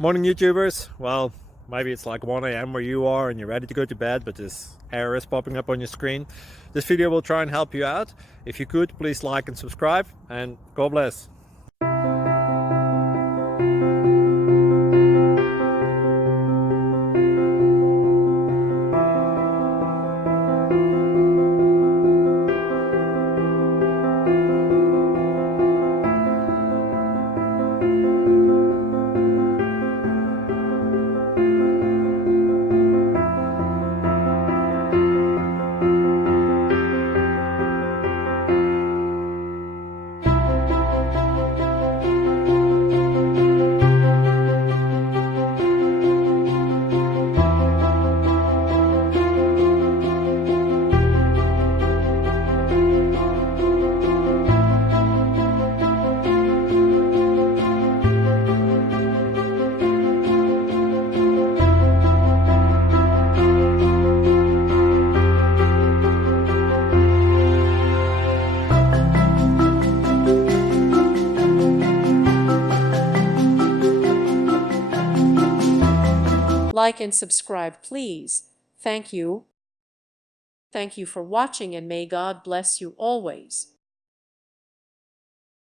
Morning YouTubers. Well, maybe it's like 1 a.m. where you are and you're ready to go to bed, but this error is popping up on your screen. This video will try and help you out. If you could, please like and subscribe, and God bless. Like and subscribe, please. Thank you. Thank you for watching, and may God bless you always.